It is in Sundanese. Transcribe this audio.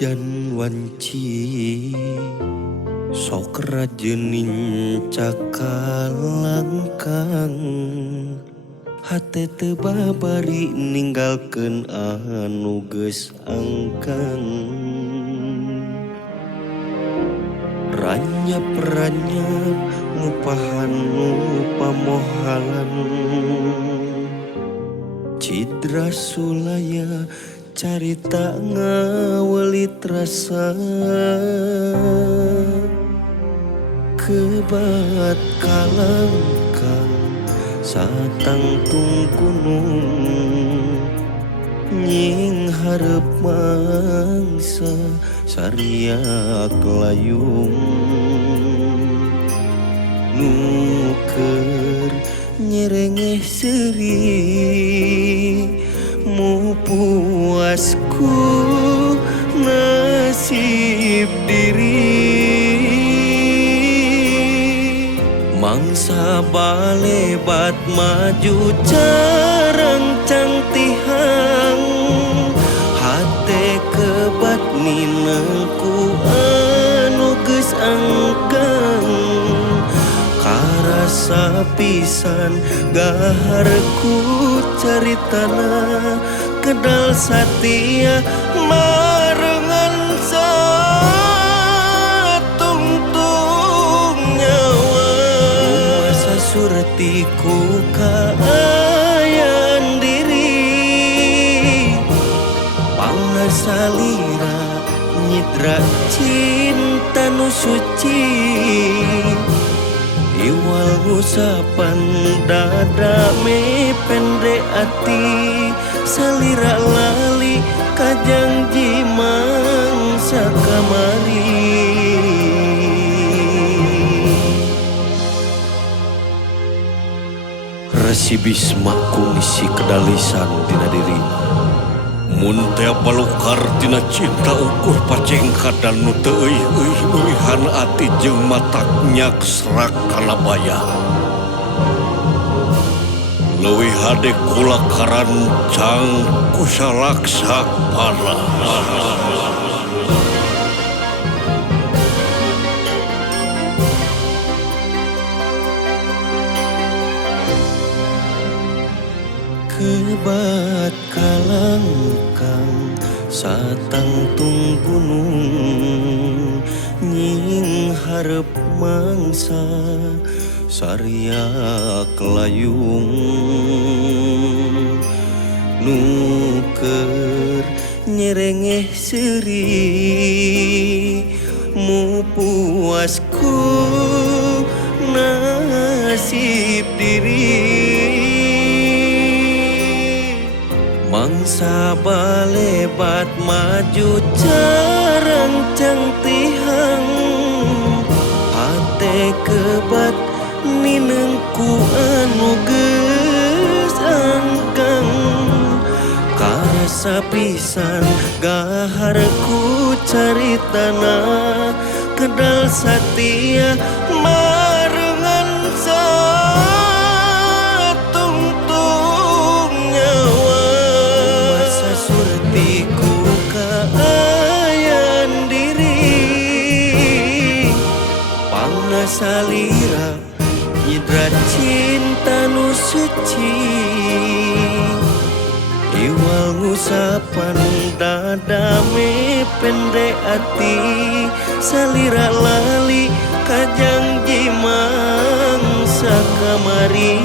hujan wanci sok rajenin cakalangkang hate teu babari ninggalkeun anu geus angkang ranyap-ranyap ngupahan nu pamohalan cidra sulaya carita ngawelit rasa kebat kalangkang satangtung gunung nying hareup mangsa sariak layung nuker nyerengeh seuri mu puasku nasib diri mangsa balebat maju carang cangtihang hate kebat ninengku anu geus angkang karasa pisan gaharku caritana kedal satia marengan satungtung nyawa masa surtiku kaayan diri pangasalira nyidra cinta nu suci iwal ngusapan dada me pende ati salira lali kajangji mangsa kamari Resi Bisma ngisi kedalisan tina dirina mun teu balukar tina cinta ukur pacengkat dan nu teu euy nulihan ati jeung matak nyak serak kana bayah leuwih hade kula karancang ku salaksa panas kebat kalangkang satangtung gunung nying hareup mangsa sariak layung nuker nyerengeh seuri mu puasku nasib diri mangsa balebat maju carang cangtihang hate kebat ninengku anu geus angkang karasa pisan gaharku caritana kedal satia marengan satungtung nyawa masa surtiku kaayan diri pangasalira nyidra cinta nu suci iwal ngusapan dada me pende ati salira lali kajangji mangsa kamari